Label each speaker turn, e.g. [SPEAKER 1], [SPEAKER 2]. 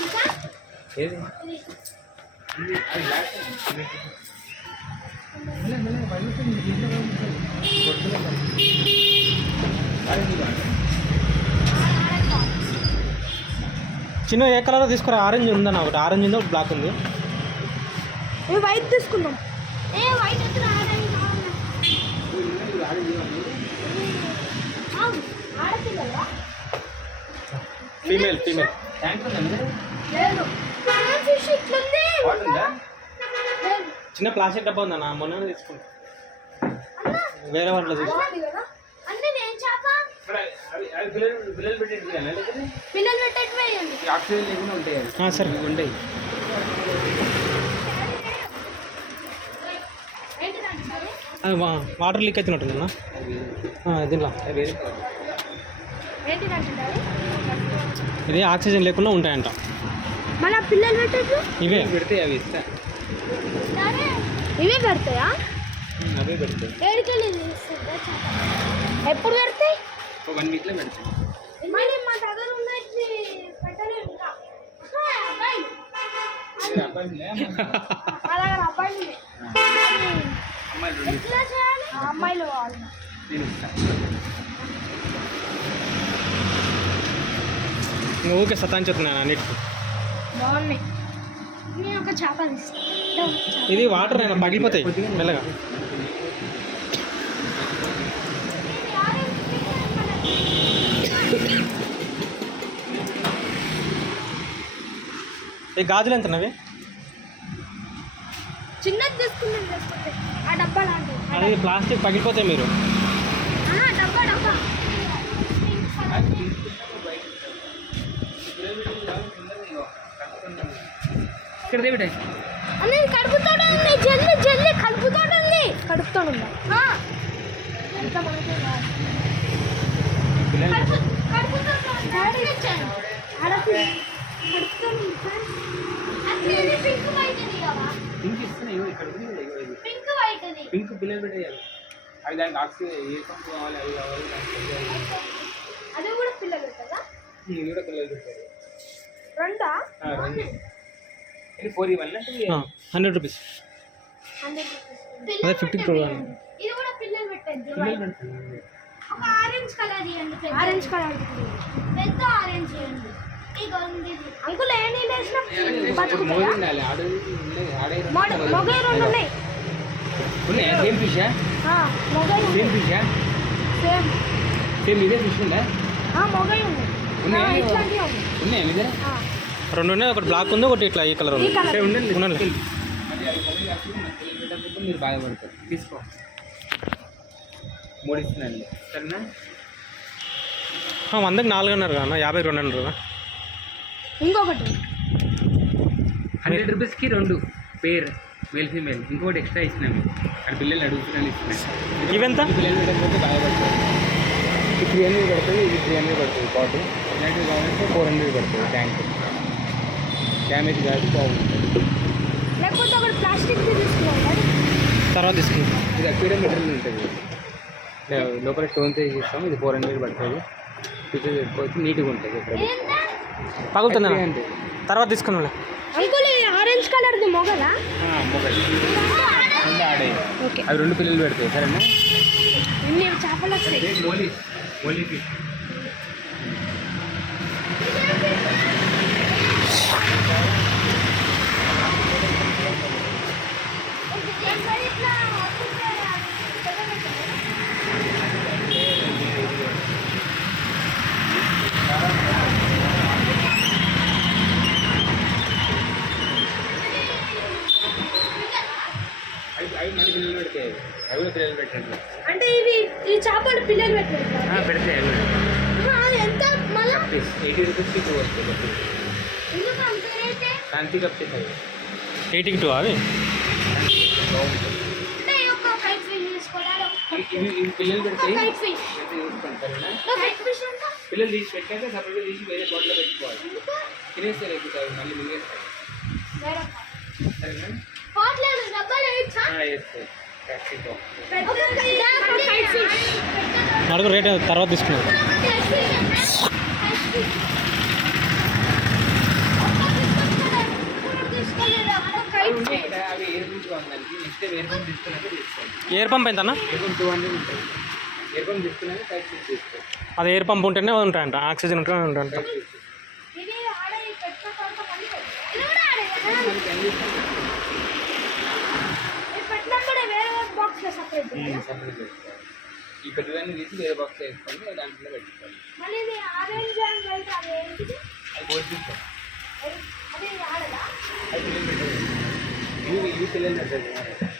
[SPEAKER 1] ఉందా
[SPEAKER 2] ఏది?
[SPEAKER 3] చిన్న ఏ కలర్ తీసుకురా? ఆరెంజ్ ఉందన్న ఒకటి ఆరెంజ్ ఉంది? ఒకటి బ్లాక్ ఉంది.
[SPEAKER 1] ఏ వైట్ తీసుకుందాం. ఏ వైట్
[SPEAKER 3] ఫీమేల్ ఫీమేల్ చిన్న ప్లాస్టిక్ డబ్బా ఉందన్న మొన్న తీసుకుంటా.
[SPEAKER 1] అన్న
[SPEAKER 3] వేరే వాటిలో చూసి సరే.
[SPEAKER 2] ఇవి ఉంటాయి.
[SPEAKER 3] వాటర్ లీక్ అవుతున్నట్టుందన్న దీనిలో
[SPEAKER 2] అవి వేరే కలర్.
[SPEAKER 1] ఏంటిదంటే డాడీ
[SPEAKER 3] ఇది ఆక్సిజన్ లేకుండా ఉంటాయంట.
[SPEAKER 1] మన పిల్లలు
[SPEAKER 3] ఇవే.
[SPEAKER 2] పెడితే అవి ఇస్తా.
[SPEAKER 1] ఇవే పెడతాయా?
[SPEAKER 2] అవే
[SPEAKER 1] ఎప్పుడు పెడతాయి?
[SPEAKER 2] ఒక వన్ వీక్లో పెడతాయి
[SPEAKER 1] మళ్ళీ మా దగ్గర ఉన్నది ఇంకా. దగ్గర అబ్బాయిలు.
[SPEAKER 2] అమ్మాయిలు
[SPEAKER 1] అమ్మాయిలు
[SPEAKER 3] ఇంకా ఊకే సతాంచుతున్నాను అన్నిటికీ
[SPEAKER 1] బాగున్నాయి నేను ఒక చేప తీస్తాను
[SPEAKER 3] ఇది వాటర్ అయినా పగిలిపోతాయి మెల్లగా. ఈ గాజులు ఎంత అవి
[SPEAKER 1] చిన్నది తీసుకున్నాను లేకపోతే ఆ డబ్బా
[SPEAKER 3] అది ప్లాస్టిక్ పగిలిపోతాయి మీరు.
[SPEAKER 1] డబ్బా. డబ్బా. డాడీ ఇచ్చాను. ఆడపిల్ల. కడుపుతోనే ఉంది. అసలు ఇది పింక్
[SPEAKER 2] ఇస్తున్నాయి ఇక్కడ
[SPEAKER 1] పింక్ వైట్
[SPEAKER 2] పింక్ పిల్లలు పెట్టేయాలి. అవి దానికి ఆక్సిజన్ ఏ పంపు కావాలి అవి కావాలి.
[SPEAKER 1] అది కూడా పిల్లలు కదా
[SPEAKER 2] ఉమ్, ఇది కూడా పిల్లలు పెట్టారు.
[SPEAKER 3] హండ్రెడ్ రూపీస్ అదే 50 crore.
[SPEAKER 1] ఇది కూడా పిల్లలు పెట్టండి.
[SPEAKER 2] పిల్లలు పెట్టారు
[SPEAKER 1] ఒక ఆరెంజ్ కలర్ ఇవ్వండి ఆరెంజ్ కలర్ పెద్ద ఆరెంజ్ ఇవ్వండి. అంకుల్ ఏ నీళ్ళు వేసినా
[SPEAKER 2] మోగి
[SPEAKER 1] రెండు ఉన్నాయి.
[SPEAKER 2] ఉన్నాయా. సేమ్ ఫిషా
[SPEAKER 1] మొగై
[SPEAKER 2] సేమ్ ఫిషా
[SPEAKER 1] సేమ్
[SPEAKER 2] సేమ్ ఇదే ఫిష్ ఉందా?
[SPEAKER 1] మొగై ఉంది.
[SPEAKER 2] ఉన్నాయా? మీ
[SPEAKER 3] రెండు ఉన్నాయి ఒకటి బ్లాక్ ఉంది ఒకటి ఇట్లా ఈ కలర్ ఉంది.
[SPEAKER 2] ఉండండి. మరి బాధపడతారు తీసుకో. మూడు ఇస్తున్నాను సరేనా?
[SPEAKER 3] ఆ, వందకి నాలుగు అన్నారు కదా యాభై రెండు అన్నారు కదా.
[SPEAKER 1] ఇంకొకటి.
[SPEAKER 2] హండ్రెడ్ రూపీస్కి రెండు పేర్ మేల్ ఫీమేల్ ఇంకోటి ఎక్స్ట్రా ఇచ్చినాము అక్కడ పిల్లలు అడుగుతున్నాను ఇస్తున్నాను
[SPEAKER 3] ఇవెంత?
[SPEAKER 2] పిల్లలు బాధపడతారు ఇది త్రీ హండ్రెడ్ పడుతుంది ఇది త్రీ హండ్రెడ్ పడుతుంది పాటు. ఇలాంటివి కావాలంటే ఫోర్ హండ్రెడ్ పడుతుంది ట్యాంక్ డ్యామేజ్ కాదు బాగుంటుంది
[SPEAKER 1] లేకపోతే ఒకటి ప్లాస్టిక్
[SPEAKER 3] తర్వాత తీసుకుంటాం
[SPEAKER 2] ఇది అక్వేరియం మెటీరియల్ ఉంటుంది. ఇలా లోపల స్టోన్స్ వేసి ఇస్తాం ఇది ఫోర్ హండ్రెడ్ పడుతుంది. ఫీచర్ పెట్టుకోవచ్చు నీట్గా ఉంటుంది ఇక్కడ.
[SPEAKER 3] పగులుతుంది. తర్వాత తీసుకున్నాం
[SPEAKER 1] ఆరెంజ్ కలర్ది మొగలా?
[SPEAKER 2] రెండు ఆడే.
[SPEAKER 1] ఓకే
[SPEAKER 2] అవి రెండు పిల్లలు పెడతాయి సరేనా?
[SPEAKER 1] ఇన్ని చేపలు వస్తాయి.
[SPEAKER 2] అదే మోలీ మోలీ ఫిష్ అవి అవి మళ్ళీ పిల్లలు పెడతాయి అవి కూడా పిల్లలు పెట్టండి.
[SPEAKER 1] అంటే ఇవి ఈ చేపలు పిల్లలు
[SPEAKER 2] కూడా
[SPEAKER 1] అది ఎంత? మళ్ళా?
[SPEAKER 2] ఎయిటీ రూపీస్కి టూ వస్తుంది. కాంతి కప్ చేసాయి
[SPEAKER 3] ఎయిటీకి టూ అవి?
[SPEAKER 2] పిల్లలు పెడతాయి
[SPEAKER 1] కైట్ ఫిష్
[SPEAKER 2] పెడితే పిల్లలు తీసి పెట్టాక సపరేట్గా తీసి వేరే బాటిల్లో పెట్టుకోవాలి. తినేస్తారు ఎక్కుతాయి మళ్ళీ మింగేస్తారు. సరేనా?
[SPEAKER 3] నడుగు రేట్ తర్వాత తీసుకున్నాం.
[SPEAKER 2] ఎయిర్ పంప్ ఎంత
[SPEAKER 3] అది ఎయిర్ పంప్ ఉంటేనే ఉంటాయంట ఆక్సిజన్ ఉంటేనే ఉంటాయంట.
[SPEAKER 1] ఈ
[SPEAKER 2] పెట్టడానికి తీసి వేరే బాక్స్ వేసుకొని దాంట్లో
[SPEAKER 1] పెట్టుకోండి అది పోషిస్తాం
[SPEAKER 2] అది ఇవి పిల్లలు పెట్టాలి